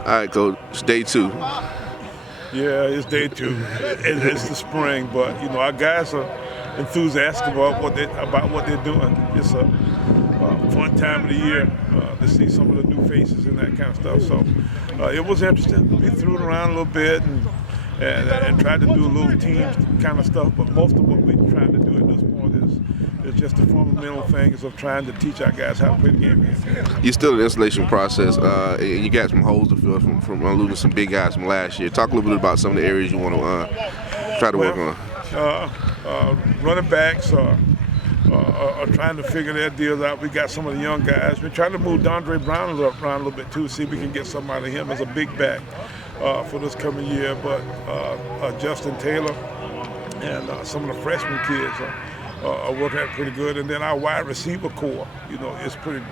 All right, Coach. It's day 2. Yeah, it's day 2. It's the spring, but our guys are enthusiastic about what they're doing. It's a fun time of the year to see some of the new faces and that kind of stuff. So it was interesting. We threw it around a little bit and tried to do a little team kind of stuff, but most of what we're trying to do at this point is just the fundamental things of trying to teach our guys how to play the game. You're still in the installation process, and you got some holes to fill from losing some big guys from last year. Talk a little bit about some of the areas you want to try to work on. Running backs are trying to figure their deals out. We got some of the young guys. We're trying to move Dondre Brown around a little bit too, see if we can get something out of him as a big back for this coming year. But Justin Taylor and some of the freshman kids are working out pretty good. And then our wide receiver core, is pretty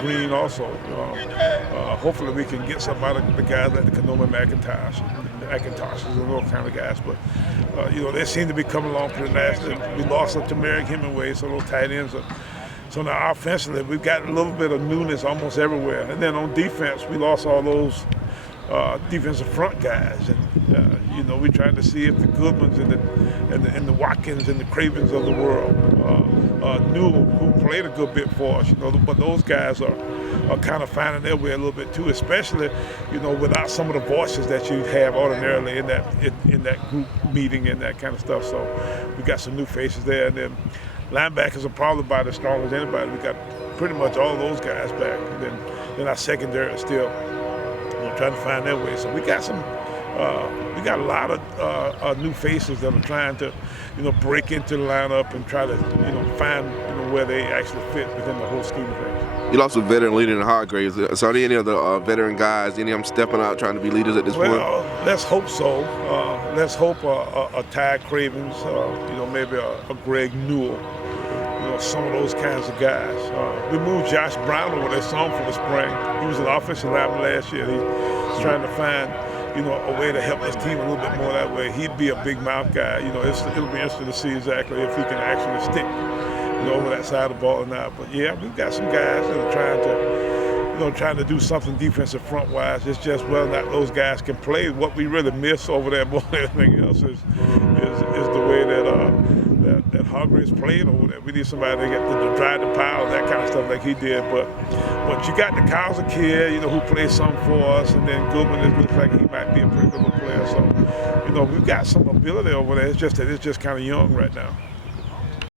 green also. Hopefully we can get some out of the guys like the Kanoma McIntoshes and those kind of guys. But they seem to be coming along pretty nicely. We lost up to Merrick Hemingway, so those tight ends are. So now offensively, we've got a little bit of newness almost everywhere. And then on defense, we lost all those defensive front guys, and we're trying to see if the Goodmans and the Watkins and the Cravens of the world, Newell, who played a good bit for us, but those guys are kind of finding their way a little bit too, especially without some of the voices that you have ordinarily in that group meeting and that kind of stuff. So we got some new faces there, and then linebackers are probably about as strong as anybody. We got pretty much all those guys back, and then our secondary is still trying to find their way. So we got we got a lot of new faces that are trying to, break into the lineup and try to, find where they actually fit within the whole scheme of things. You lost a veteran leader in the Hargraves. So are there any other veteran guys, any of them stepping out trying to be leaders at this point? Well, let's hope so. Let's hope a Ty Cravens, maybe a Greg Newell. Some of those kinds of guys. We moved Josh Brown over there some for the spring. He was an offensive lineman last year. He's trying to find, a way to help his team a little bit more that way. He'd be a big mouth guy. It'll be interesting to see exactly if he can actually stick, over that side of the ball or not. But yeah, we've got some guys that are trying to do something defensive front-wise. It's just whether or not those guys can play. What we really miss over there more than anything else is the way that Hargraves played over there. We need somebody to get to drive the power, that kind of stuff like he did. But you got the Kowser kid, who plays some for us, and then Goodman, it looks like he might be a pretty good player. So, we've got some ability over there. It's just that it's just kind of young right now.